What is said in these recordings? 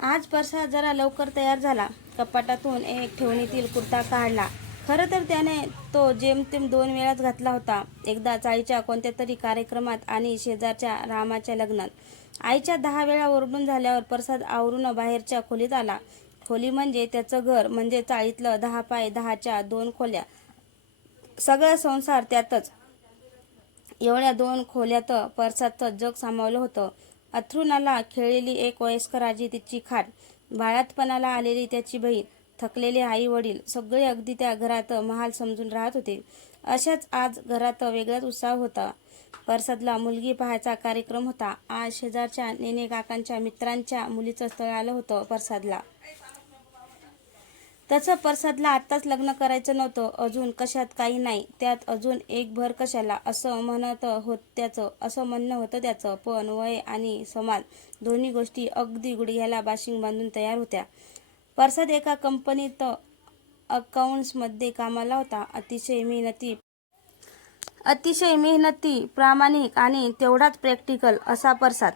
आज परसा जरा लवकर तयार झाला. कपाटातून एक ठेवणीतील कुर्ता काढला. खरं तर त्याने तो जेमतेम दोन वेळाच घातला होता. एकदा चाळीच्या कोणत्या तरी कार्यक्रमात आणि शेजारच्या रामाच्या लग्नात. आईच्या दहा वेळा ओरडून झाल्यावर प्रसाद आवरून बाहेरच्या खोलीत आला. खोली म्हणजे त्याचं घर म्हणजे चाळीतलं दहा पाय दहाच्या दोन खोल्या. सगळा संसार त्यातच. एवढ्या दोन खोल्यात परसादचं जग सामावलं होतं. अथरुणाला खेळलेली एक वयस्कर आजी तिची खाट. बाळातपणाला आलेली त्याची बहीण थकलेले आई वडील सगळे अगदी त्या घरात महाल समजून राहत होते. अशाच आज घरात वेगळाच उत्साह होता. परसदला मुलगी पाहायचा कार्यक्रम होता. आज शेजारच्या नेने काकांच्या मित्रांच्या मुलीचं स्थळ आलं होतं परसादला. तसं प्रसादला आत्ताच लग्न करायचं नव्हतं. अजून कशात काही नाही. त्यात अजून एक भर कशाला? असं म्हणत होत त्याचं. असं म्हणणं होतं त्याचं. पण वय आणि समाज दोन्ही गोष्टी अगदी गुडघ्याला बाशिंग बांधून तयार होत्या. प्रसाद एका कंपनीत अकाउंट्समध्ये कामाला होता. अतिशय मेहनती अतिशय मेहनती प्रामाणिक आणि तेवढाच प्रॅक्टिकल असा प्रसाद.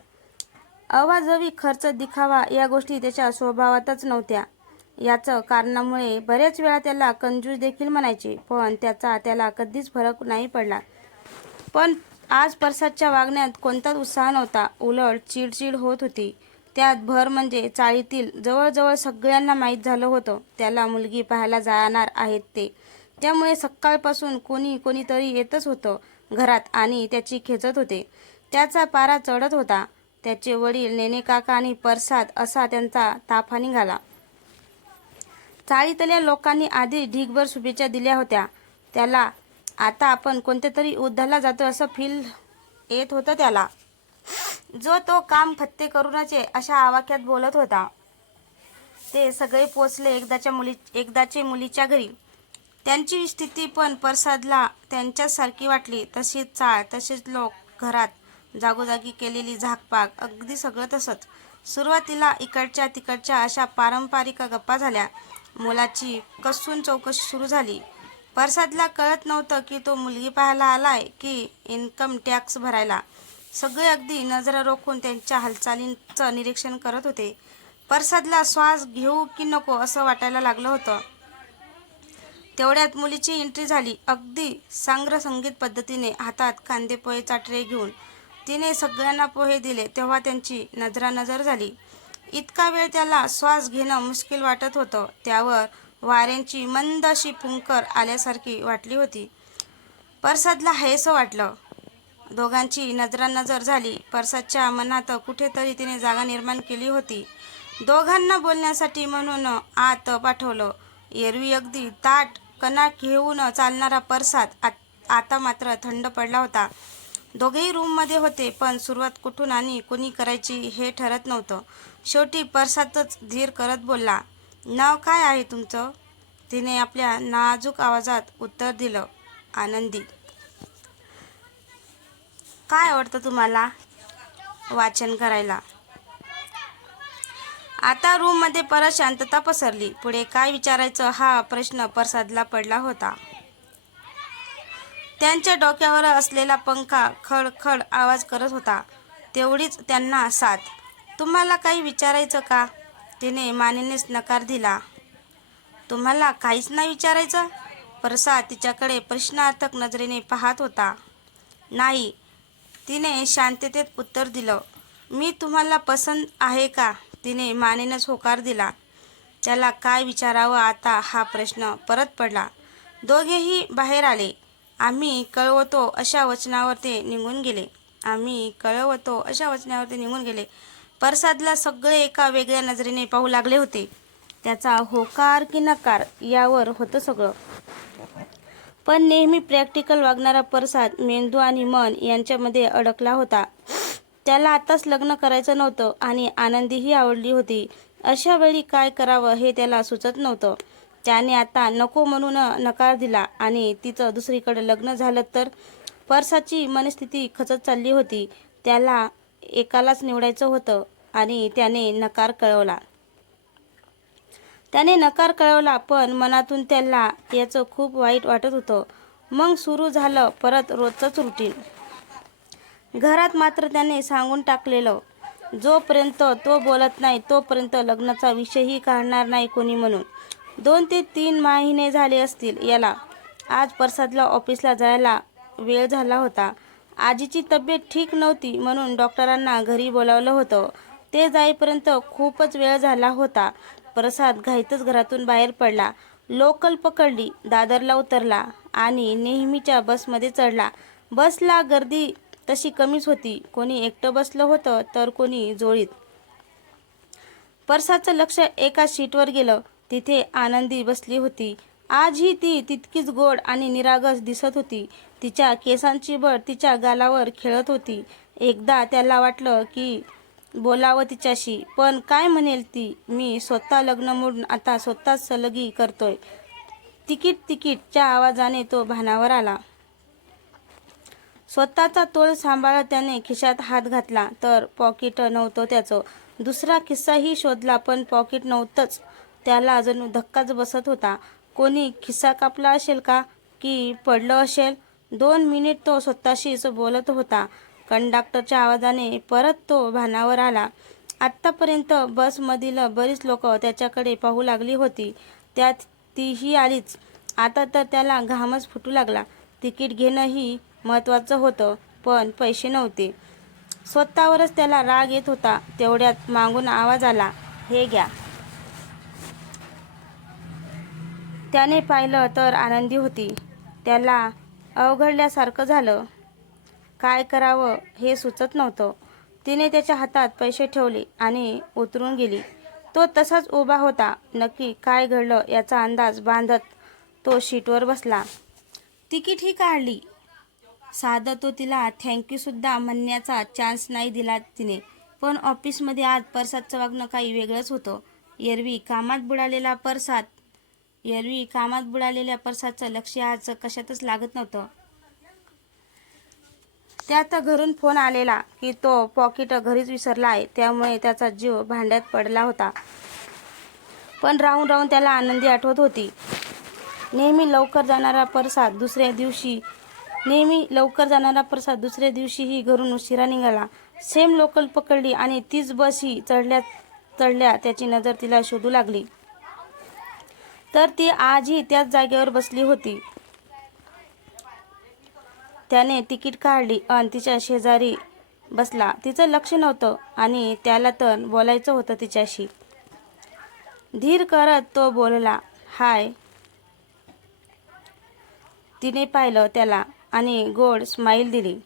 अवाजवी खर्च दिखावा या गोष्टी त्याच्या स्वभावातच नव्हत्या. याचं कारणामुळे बऱ्याच वेळा त्याला कंजूस देखील म्हणायचे पण त्याचा त्याला कधीच फरक नाही पडला. पण आज प्रसादच्या वागण्यात कोणताच उत्साह नव्हता. उलट चिडचिड होत होती. त्यात भर म्हणजे चाळीतील जवळजवळ सगळ्यांना माहीत झालं होतं. त्याला मुलगी पाहायला जाणार आहेत ते. त्यामुळे सकाळपासून कोणी कोणीतरी येतच होतं घरात आणि त्याची खेचत होते. त्याचा पारा चढत होता. त्याचे वडील नेने काका आणि परसाद असा त्यांचा ताफा निघाला. चाळीतल्या लोकांनी आधी ढीगभर शुभेच्छा दिल्या होत्या. त्याला आता आपण कोणत्या तरी युद्धाला जातो असं फील येत होतं त्याला. जो तो काम फत्ते करूनच अशा आवाक्यात बोलत होता. ते सगळे पोचले एकदाच्या मुली एकदाचे मुलीच्या घरी. त्यांची स्थिती पण प्रसादला त्यांच्यासारखी वाटली. तशीच चाळ तसेच लोक घरात जागोजागी केलेली झाकपाक अगदी सगळं तसंच. सुरुवातीला इकडच्या तिकडच्या अशा पारंपरिक गप्पा झाल्या. मुलाची कसून चौकशी सुरू झाली. परसादला कळत नव्हतं की तो मुलगी पाहायला आलाय की इन्कम टॅक्स भरायला. सगळे अगदी नजर रोखून त्यांच्या हालचालींचं निरीक्षण करत होते. परसादला श्वास घेऊ की नको असं वाटायला लागलं होतं. तेवढ्यात मुलीची एंट्री झाली. अगदी सांग्र संगीत पद्धतीने हातात कांदे पोहेचा ट्रे घेऊन तिने सगळ्यांना पोहे दिले तेव्हा त्यांची नजरानजर झाली. इतका वेळ त्याला श्वास घेणं मुश्किल वाटत होतं. त्यावर वाऱ्यांची मंद अशी पुंकर आल्यासारखी वाटली होती. परसादला हेसं वाटलं. दोघांची नजरानजर झाली. परसादच्या मनात कुठेतरी तिने जागा निर्माण केली होती. दोघांना बोलण्यासाठी म्हणून आत पाठवलं. एरवी अगदी ताट कणा घेऊन चालणारा परसाद आत- आता मात्र थंड पडला होता. दोघेही रूममध्ये होते पण सुरुवात कुठून आणि कुणी करायची हे ठरत नव्हतं. शेवटी परसातच धीर करत बोलला नाव काय आहे तुमचं? तिने आपल्या नाजूक आवाजात उत्तर दिलं आनंदी. काय आवडतं तुम्हाला? वाचन करायला. आता रूममध्ये परत शांतता पसरली. पुढे काय विचारायचं हा प्रश्न परसादला पडला होता. त्यांच्या डोक्यावर असलेला पंखा खडखड आवाज करत होता. तेवढीच त्यांना साथ. तुम्हाला काही विचारायचं का? तिने मानेनेच नकार दिला. तुम्हाला काहीच नाही विचारायचं? प्रसाद तिच्याकडे प्रश्नार्थक नजरेने पाहत होता. नाही. तिने शांततेत उत्तर दिलं. मी तुम्हाला पसंत आहे का? तिने मानेनेच होकार दिला. त्याला काय विचारावं आता हा प्रश्न परत पडला. दोघेही बाहेर आले. आम्ही कळवतो अशा वचनावर ते निघून गेले. आम्ही कळवतो अशा वचनावर ते निघून गेले. प्रसादला सगळे एका वेगळ्या नजरेने पाहू लागले होते. त्याचा होकार की नकार यावर होतं सगळं. पण नेहमी प्रॅक्टिकल वागणारा प्रसाद मेंदू आणि मन यांच्यामध्ये अडकला होता. त्याला आताच लग्न करायचं नव्हतं आणि आनंदीही आवडली होती. अशा वेळी काय करावं हे त्याला सुचत नव्हतं. त्याने आता नको म्हणून नकार दिला आणि तिचं दुसरीकडे लग्न झालं तर परसाची मनस्थिती खचत चालली होती. त्याला एकालाच निवडायचं होतं आणि त्याने नकार कळवला. त्याने नकार कळवला पण मनातून त्याला याचं खूप वाईट वाटत होतं. मग सुरू झालं परत रोजचंच रुटीन घरात मात्र त्याने सांगून टाकलेलं जोपर्यंत तो बोलत नाही तोपर्यंत लग्नाचा विषयही काढणार नाही कोणी म्हणून. दोन ते तीन महिने झाले असतील याला. आज प्रसादला ऑफिसला जायला वेळ झाला होता. आजीची तब्येत ठीक नव्हती म्हणून डॉक्टरांना घरी बोलावलं होतं. ते जाईपर्यंत खूपच वेळ झाला होता. प्रसाद घाईतच घरातून बाहेर पडला. लोकल पकडली दादरला उतरला आणि नेहमीच्या बसमध्ये चढला. बसला गर्दी तशी कमीच होती. कोणी एकटं बसलं होतं तर कोणी जोडीत. परसाचं लक्ष एका सीटवर गेलं. तिथे आनंदी बसली होती. आजही ती तितकीच गोड आणि निरागस दिसत होती. तिच्या केसांची बळ तिच्या गालावर खेळत होती. एकदा त्याला वाटलं की बोलावं तिच्याशी पण काय म्हणेल ती? मी स्वतः लग्न मोडून आता स्वतःच सलगी करतोय. तिकीट तिकीटच्या आवाजाने तो भानावर आला. स्वतःचा तोल सांभाळत त्याने खिशात हात घातला तर पॉकेट नव्हतं त्याचं. दुसरा खिस्साही शोधला पण पॉकेट नव्हतंच. त्याला अजून धक्काच बसत होता. कोणी खिस्सा कापला असेल का? की पडलं असेल? दोन मिनिट तो स्वतःशीच बोलत होता. कंडक्टरच्या आवाजाने परत तो भानावर आला. आत्तापर्यंत बसमधील बरीच लोक त्याच्याकडे पाहू लागली होती. त्यात तीही आलीच. आता तर त्याला घामच फुटू लागला. तिकीट घेणंही महत्त्वाचं होतं पण पैसे नव्हते. स्वतःवरच त्याला राग येत होता. तेवढ्यात मागून आवाज आला हे घ्या. त्याने पाहिलं तर आनंदी होती. त्याला अवघडल्यासारखं झालं. काय करावं हे सुचत नव्हतं. तिने त्याच्या हातात पैसे ठेवले आणि उतरून गेली. तो तसाच उभा होता. नक्की काय घडलं याचा अंदाज बांधत तो शीटवर बसला. तिकीटही काढली. साधं तो तिला थँक्यूसुद्धा म्हणण्याचा चान्स नाही दिला तिने. पण ऑफिसमध्ये आज परसादचं वागणं काही वेगळंच होतं. एरवी कामात बुडालेला परसाद एरवी कामात बुडालेल्या परसादचं लक्ष आज कशातच लागत नव्हतं. त्यात घरून फोन आलेला की तो पॉकेट घरीच विसरला आहे त्यामुळे त्याचा जीव भांड्यात पडला होता. पण राहून राहून त्याला आनंदी आठवत होती. नेहमी लवकर जाणारा परसाद दुसऱ्या दिवशी नेहमी लवकर जाणारा प्रसाद दुसऱ्या दिवशीही घरून उशिरा निघाला. सेम लोकल पकडली आणि तीच बस ही चढल्या चढल्या त्याची नजर तिला शोधू लागली. तर ती आजही त्याच जागेवर बसली होती. त्याने तिकीट काढली आणि तिच्या शेजारी बसला. तिचं लक्ष नव्हतं आणि त्याला तर बोलायचं होतं तिच्याशी. धीर करत तो बोलला हाय. तिने पाहिलं त्याला आणि गोड स्माईल दिली.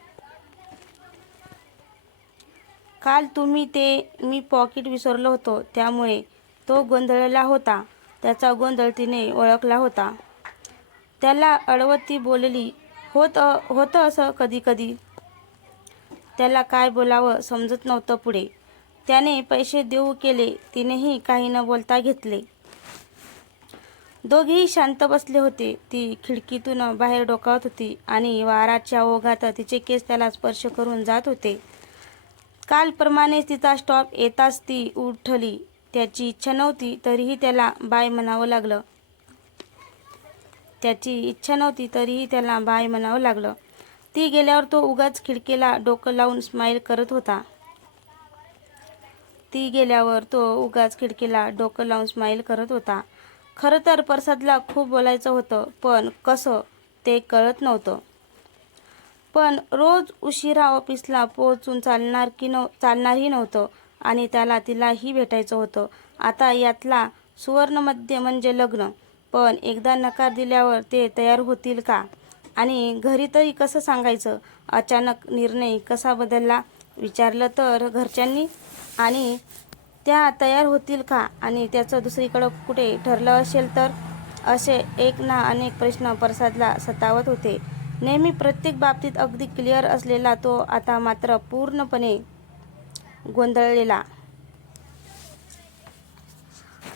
काल तुम्ही ते मी पॉकेट विसरलो होतो. त्यामुळे तो गोंधळला होता. त्याचा गोंधळ तिने ओळखला होता. त्याला अडवत ती बोलली होत होतं असं कधी कधी. त्याला काय बोलावं समजत नव्हतं पुढे. त्याने पैसे देऊ केले तिनेही काही न बोलता घेतले. दोघेही शांत बसले होते. ती खिडकीतून बाहेर डोकावत होती आणि वाराच्या ओघात तिचे केस त्याला स्पर्श करून जात होते. कालप्रमाणेच तिचा स्टॉप येताच ती उठली. त्याची इच्छा नव्हती तरीही त्याला बाय म्हणावं लागलं. त्याची इच्छा नव्हती तरीही त्याला बाय म्हणावं लागलं. ती गेल्यावर तो उगाच खिडकीला डोकं लावून स्माईल करत होता. ती गेल्यावर तो उगाच खिडकीला डोकं लावून स्माईल करत होता. खरं तर प्रसादला खूप बोलायचं होतं पण कसं ते कळत नव्हतं. पण रोज उशिरा ऑफिसला पोहोचून चालणार की नव चालणारही नव्हतं. आणि त्याला तिलाही भेटायचं होतं. आता यातला सुवर्णमध्ये म्हणजे लग्न. पण एकदा नकार दिल्यावर ते तयार होतील का? आणि घरी तरी कसं सांगायचं? अचानक निर्णय कसा बदलला? विचारलं तर घरच्यांनी. आणि त्या तयार होतील का? आणि त्याचं दुसरीकडं कुठे ठरलं असेल तर? असे एक ना अनेक प्रश्न प्रसादला सतावत होते. नेहमी प्रत्येक बाबतीत अगदी क्लिअर असलेला तो आता मात्र पूर्णपणे गोंधळलेला.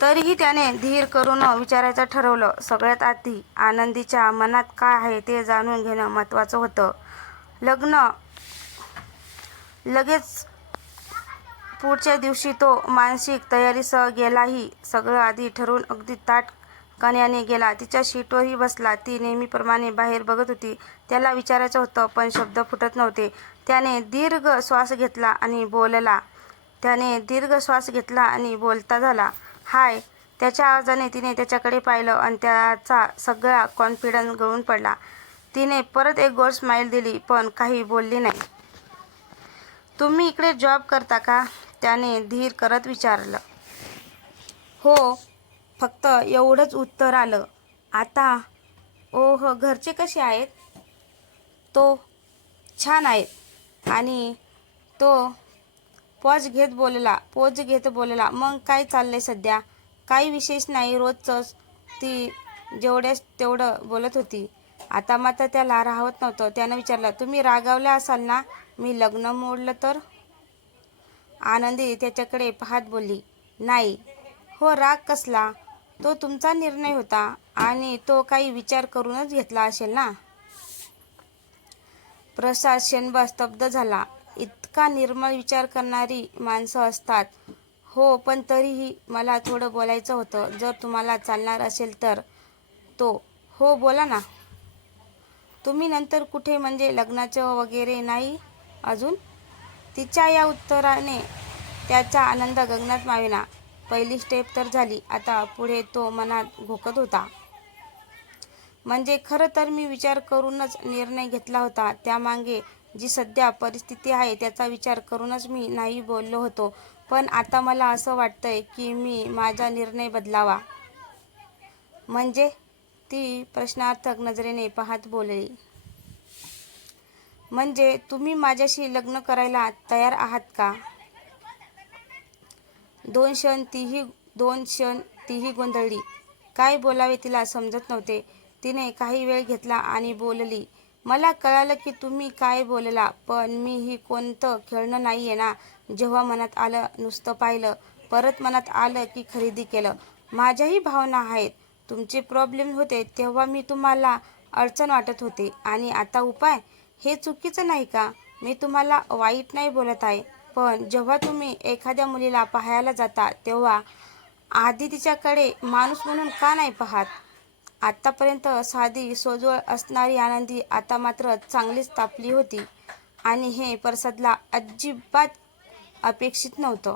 तरीही त्याने धीर करून विचारायचं ठरवलं. सगळ्यात आधी आनंदीच्या मनात काय आहे ते जाणून घेणं महत्त्वाचं होतं. लग्न लगेच पुढच्या दिवशी तो मानसिक तयारीसह गेलाही. सगळं आधी ठरवून अगदी ताट कण्याने गेला. तिच्या शीटवरही बसला. ती नेहमीप्रमाणे बाहेर बघत होती. त्याला विचारायचं होतं पण शब्द फुटत नव्हते. त्याने दीर्घ श्वास घेतला आणि बोलला. त्याने दीर्घ श्वास घेतला आणि बोलता झाला. हाय त्याच्या आवाजाने तिने त्याच्याकडे पाहिलं आणि त्याचा सगळा कॉन्फिडन्स गळून पडला. तिने परत एक गोड स्माईल दिली पण काही बोलली नाही. तुम्ही इकडे जॉब करता का? त्याने धीर करत विचारलं. हो फक्त एवढंच उत्तर आलं. आता? ओह घरचे कसे आहेत? तो छान आहेत. आणि तो पॉज घेत बोलला पोज घेत बोलला मग काय चाललंय सध्या? काही विशेष नाही रोजच ती जेवढ्याच तेवढं बोलत होती. आता मात्र त्याला राहत नव्हतं. त्यानं विचारलं तुम्ही रागावल्या असाल ना? मी लग्न मोडलं तर? आनंदी त्याच्याकडे पाहत बोलली नाही. हो राग कसला? तो तुमचा निर्णय होता आणि तो काही विचार करूनच घेतला असेल ना? प्रसाद शेणबा स्तब्ध झाला. इतका निर्मळ विचार करणारी माणसं असतात. हो पण तरीही मला थोडं बोलायचं होतं. जर तुम्हाला चालणार असेल तर. तो हो बोला ना. तुम्ही नंतर कुठे म्हणजे लग्नाचं वगैरे नाही अजून? तिच्या या उत्तराने त्याचा आनंद गगनात मावेना. पहिली स्टेप तर झाली. आता पुढे तो मनात घोकत होता. म्हणजे खरं तर मी विचार करूनच निर्णय घेतला होता. त्यामागे जी सध्या परिस्थिती आहे त्याचा विचार करूनच मी नाही बोललो होतो. पण आता मला असं वाटतंय की मी माझा निर्णय बदलावा. म्हणजे? ती प्रश्नार्थक नजरेने पाहत बोलली. म्हणजे तुम्ही माझ्याशी लग्न करायला तयार आहात का? दोन क्षण तीही दोन क्षण तीही गोंधळली. काय बोलावे तिला समजत नव्हते. तिने काही वेळ घेतला आणि बोलली मला कळालं की तुम्ही काय बोलला पण मी ही कोणतं खेळणं नाही आहे ना. जेव्हा मनात आलं नुसतं पाहिलं. परत मनात आलं की खरेदी केलं. माझ्याही भावना आहेत. तुमचे प्रॉब्लेम होते तेव्हा मी तुम्हाला अडचण वाटत होते. आणि आता उपाय? हे चुकीचं नाही का? मी तुम्हाला वाईट नाही बोलत आहे. पण जेव्हा तुम्ही एखाद्या मुलीला पाहायला जाता तेव्हा आधी तिच्याकडे माणूस म्हणून का नाही पाहत? आत्तापर्यंत साधी सोजवळ असणारी आनंदी आता मात्र चांगलीच तापली होती. आणि हे प्रसादला अजिबात अपेक्षित नव्हतं.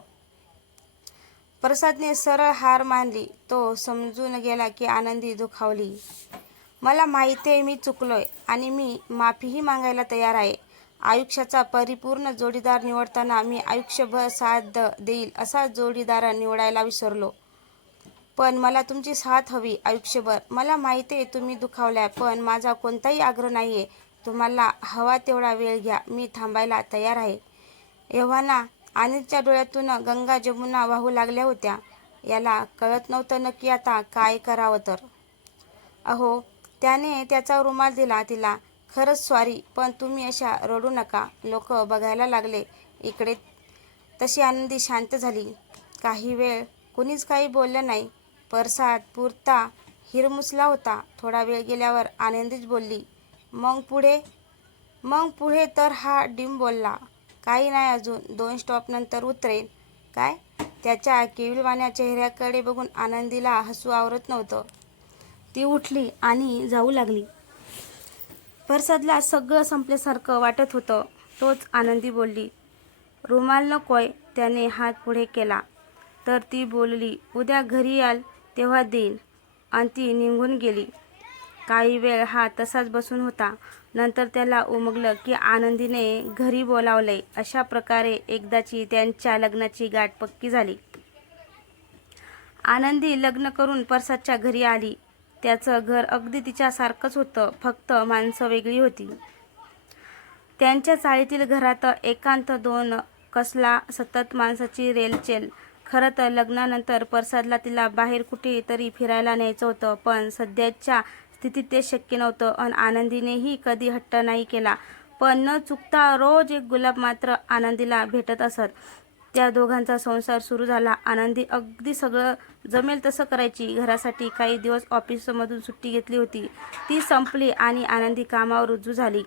प्रसादने सरळ हार मानली. तो समजून गेला की आनंदी दुखावली. मला माहिती आहे मी चुकलोय आणि मी माफीही मागायला तयार आहे. आयुष्याचा परिपूर्ण जोडीदार निवडताना मी आयुष्यभर साथ देईल असा जोडीदार निवडायला विसरलो. पण मला तुमची साथ हवी आयुष्यभर. मला माहिती आहे तुम्ही दुखावलाय पण माझा कोणताही आग्रह नाही आहे तुम्हाला हवा तेवढा वेळ घ्या. मी थांबायला तयार आहे. एव्हाना अनिलच्या डोळ्यातून गंगा जमुना वाहू लागल्या होत्या. याला कळत नव्हतं नक्की आता काय करावं तर. अहो त्याने त्याचा रुमाल दिला तिला खरंच सॉरी पण तुम्ही अशा रडू नका. लोक बघायला लागले. इकडे तशी आनंदी शांत झाली. काही वेळ कुणीच काही बोललं नाही. परसाद पुरता हिरमुसला होता. थोडा वेळ गेल्यावर आनंदीच बोलली मग पुढे? मग पुढे तर हा डिम बोलला. काही नाही अजून. दोन स्टॉप नंतर उतरेन. काय? त्याच्या केविलवाण्या चेहऱ्याकडे बघून आनंदीला हसू आवरत नव्हतं. ती उठली आणि जाऊ लागली. परसादला सगळं संपल्यासारखं वाटत होतं. तोच आनंदी बोलली रुमाल नकोय. त्याने हात पुढे केला. तर ती बोलली उद्या घरी याल. तेव्हा देईन आणि ती निघून गेली. काही वेळ हा तसाच बसून होता. नंतर त्याला उमगलं की आनंदीने घरी बोलावले अशा प्रकारे एकदाची त्यांच्या लग्नाची गाठ पक्की झाली. आनंदी लग्न करून प्रसादच्या घरी आली. त्याचं घर अगदी तिच्यासारखंच होतं. फक्त माणसं वेगळी होती. त्यांच्या चाळीतील घरात एकांत दोन कसला सतत माणसाची रेलचेल खरं तर लग्नानंतर प्रसादला तिला बाहेर कुठेतरी फिरायला न्यायचं होतं पण सध्याच्या स्थितीत ते शक्य नव्हतं आणि आनंदीनेही कधी हट्ट नाही केला. पण न चुकता रोज एक गुलाब मात्र आनंदीला भेटत असत. त्या दोघांचा संसार सुरू झाला. आनंदी अगदी सगळं जमेल तसं करायची. घरासाठी काही दिवस ऑफिसमधून सुट्टी घेतली होती. ती संपली आणि आनंदी कामावर रुजू झाली.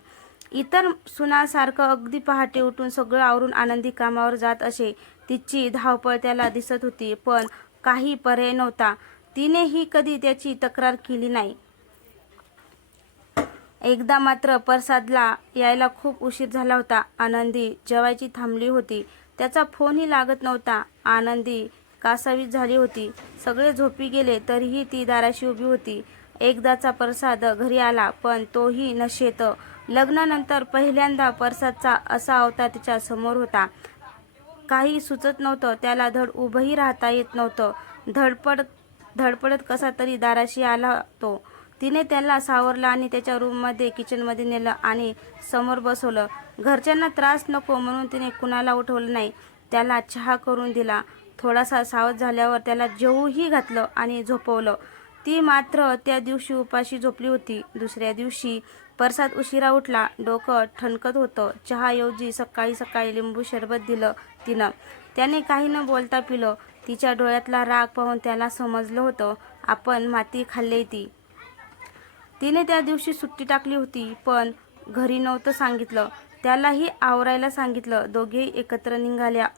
इतर सुनासारखं अगदी पहाटे उठून सगळं आवरून आनंदी कामावर जात असे. तिची धावपळ त्याला दिसत होती पण काही पर्याय नव्हता. तिनेही कधी त्याची तक्रार केली नाही. एकदा मात्र प्रसादला यायला खूप उशीर झाला होता. आनंदी जेवायची थांबली होती. त्याचा फोनही लागत नव्हता. आनंदी कासावीस झाली होती. सगळे झोपी गेले तरीही ती दाराशी उभी होती. एकदाचा प्रसाद घरी आला पण तोही नशेत लग्नानंतर पहिल्यांदा प्रसादचा असा अवतार तिच्या समोर होता. काही सुचत नव्हतं. त्याला धड उभंही राहता येत नव्हतं. धडपड धडपडत कसा तरी दाराशी आला तो. तिने त्याला सावरला आणि त्याच्या रूममध्ये किचनमध्ये नेलं आणि समोर बसवलं. घरच्यांना त्रास नको म्हणून तिने कुणाला उठवलं नाही. त्याला चहा करून दिला. थोडासा सावध झाल्यावर त्याला जेवूही घातलं आणि झोपवलं. ती मात्र त्या दिवशी उपाशी झोपली होती. दुसऱ्या दिवशी परसात उशिरा उठला डोकं ठणकत होतं. चहाऐवजी सकाळी सकाळी लिंबू सरबत दिलं तिनं. त्याने काही न बोलता पिलं. तिच्या डोळ्यातला राग पाहून त्याला समजलं होतं आपण माती खाल्ली ती. तिने त्या दिवशी सुट्टी टाकली होती पण घरी नव्हतं सांगितलं. त्यालाही आवरायला सांगितलं. दोघेही एकत्र निघाल्या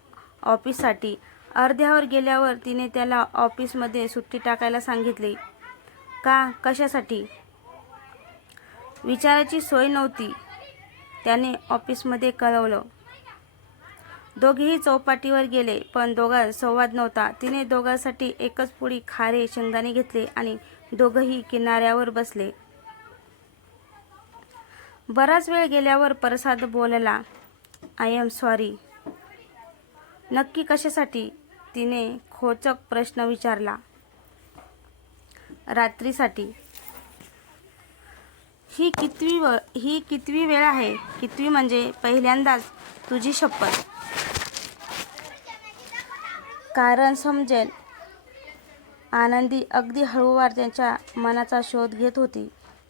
ऑफिससाठी. अर्ध्यावर गेल्यावर तिने त्याला ऑफिसमध्ये सुट्टी टाकायला सांगितली. का? कशासाठी? विचाराची सोय नव्हती. त्याने ऑफिसमध्ये कळवलं. दोघेही चौपाटीवर गेले पण दोघांत संवाद नव्हता. तिने दोघांसाठी एकच पुडी खारे शेंगदाणे घेतले आणि दोघंही किनाऱ्यावर बसले. बराच वेळ गेल्यावर प्रसाद बोलला आय एम सॉरी नक्की कशासाठी? तिने खोचक प्रश्न विचारला. रात्रीसाठी. ही कितवी व ही कितवी वेळ आहे? कितवी म्हणजे पहिल्यांदाच तुझी शपथ. कारण समजेल आनंदी अगदी हळूवार त्यांच्या मनाचा शोध घेत होती.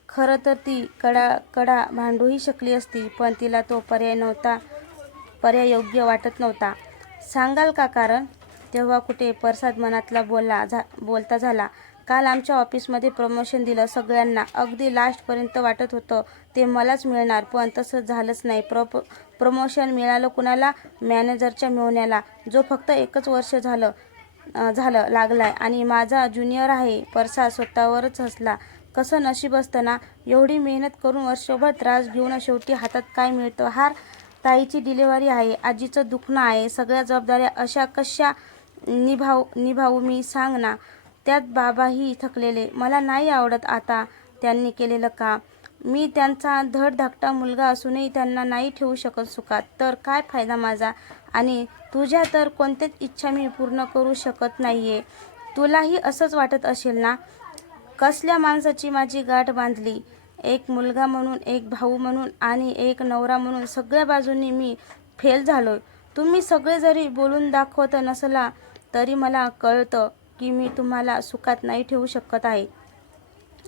खरं तर ती कडा कडा भांडूही शकली असती पण तिला तो पर्याय नव्हता पर्याय योग्य वाटत नव्हता. सांगाल का कारण? तेव्हा कुठे प्रसाद मनातला बोलला झा बोलता झाला. काल आमच्या ऑफिसमध्ये प्रमोशन दिलं. सगळ्यांना अगदी लास्टपर्यंत वाटत होतं. ते मलाच मिळणार पण तसं झालंच नाही. प्र प्रमोशन मिळालं कुणाला? मॅनेजरच्या मिळवण्याला जो फक्त एकच वर्ष झालं झालं झालं लागलाय. आणि माझा ज्युनियर आहे परसा स्वतःवरच हसला. कसं नशीब असतं ना? एवढी मेहनत करून वर्षभर त्रास घेऊन शेवटी हातात काय मिळतं? हार ताईची डिलिव्हरी आहे आजीचं दुखणं आहे. सगळ्या जबाबदाऱ्या अशा कशा निभाव निभावू मी सांग ना? त्यात बाबाही थकलेले. मला नाही आवडत आता त्यांनी केलेलं का मी त्यांचा धड धाकटा मुलगा असूनही त्यांना नाही ठेवू शकत सुखात. तर काय फायदा माझा? आणि तुझ्या तर कोणत्याच इच्छा मी पूर्ण करू शकत नाही आहे तुलाही असंच वाटत असेल ना? कसल्या माणसाची माझी गाठ बांधली? एक मुलगा म्हणून एक भाऊ म्हणून आणि एक नवरा म्हणून सगळ्या बाजूंनी मी फेल झालो तुम्ही सगळे जरी बोलून दाखवत नसला तरी मला कळतं. की मी तुम्हाला सुखात नाही ठेवू शकत आहे.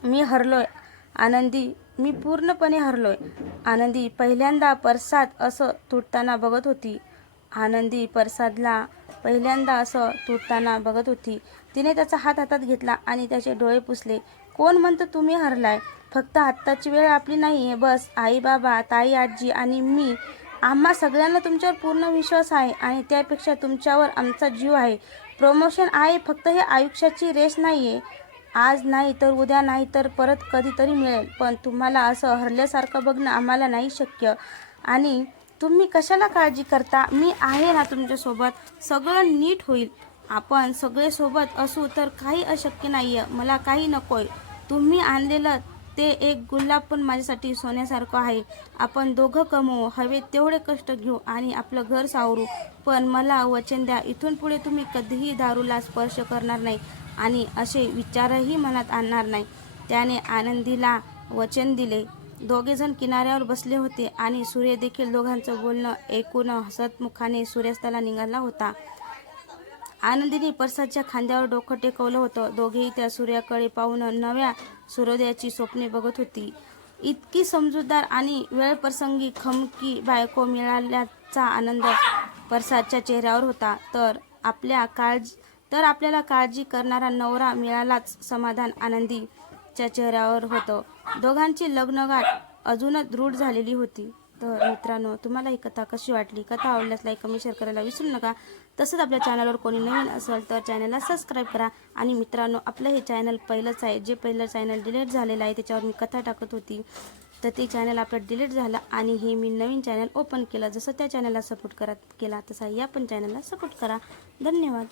मी हरलोय. आनंदी मी पूर्णपणे हरलोय. आनंदी पहिल्यांदा परसाद असं तुटताना बघत होती. आनंदी परसादला पहिल्यांदा असं तुटताना बघत होती. तिने त्याचा हात हातात घेतला आणि त्याचे डोळे पुसले. कोण म्हणतं तुम्ही हरलाय? फक्त आत्ताची वेळ आपली नाही आहे बस आई बाबा ताई आजी आणि मी. आम्हा सगळ्यांना तुमच्यावर पूर्ण विश्वास आहे आणि त्यापेक्षा तुमच्यावर आमचा जीव आहे. प्रमोशन आहे फक्त हे आयुष्याची रेस नाही आहे आज नाही तर उद्या नाही तर परत कधीतरी मिळेल. पण तुम्हाला असं हरल्यासारखं बघणं आम्हाला नाही शक्य. आणि तुम्ही कशाला काळजी करता? मी आहे ना तुमच्यासोबत. सगळं नीट होईल. आपण सगळे सोबत असू तर काही अशक्य नाही आहे मला काही नको आहे तुम्ही आणलेलं ते एक गुलाब पण माझ्यासाठी सोन्यासारखं आहे. आपण दोघं कमवू हवे तेवढे कष्ट घेऊ आणि आपलं घर सावरू. पण मला वचन द्या इथून पुढे तुम्ही कधीही दारूला स्पर्श करणार नाही आणि असे विचारही मनात आणणार नाही. त्याने आनंदीला वचन दिले. दोघेजण किनाऱ्यावर बसले होते आणि सूर्य देखील दोघांचं बोलणं ऐकून हसतमुखाने सूर्यास्ताला निघाला होता. आनंदीने परसाच्या खांद्यावर डोकं टेकवलं होतं. दोघेही त्या सूर्याकडे पाहून नव्या सूर्योदयाची स्वप्ने बघत होती. इतकी समजूतदार आणि वेळप्रसंगी खमकी बायको मिळाल्याचा आनंद परसादच्या चेहऱ्यावर होता. तर आपल्या काळजी तर आपल्याला काळजी करणारा नवरा मिळालाच समाधान आनंदीच्या चेहऱ्यावर होतं. दोघांची लग्नगाठ अजूनच दृढ झालेली होती. तर मित्रांनो तुम्हाला ही कथा कशी वाटली? कथा आवडल्यास लाईक कमेंट शेअर करायला विसरू नका. तसंच आपल्या चॅनलवर कोणी नवीन असेल तर चॅनलला सबस्क्राईब करा. आणि मित्रांनो आपलं हे चॅनल पहिलंच आहे. जे पहिलं चॅनल डिलीट झालेलं आहे त्याच्यावर मी कथा टाकत होती. तर ते चॅनल आपलं डिलीट झालं आणि हे मी नवीन चॅनल ओपन केलं. जसं त्या चॅनलला सपोर्ट करत केला तसा या पण चॅनलला सपोर्ट करा. धन्यवाद.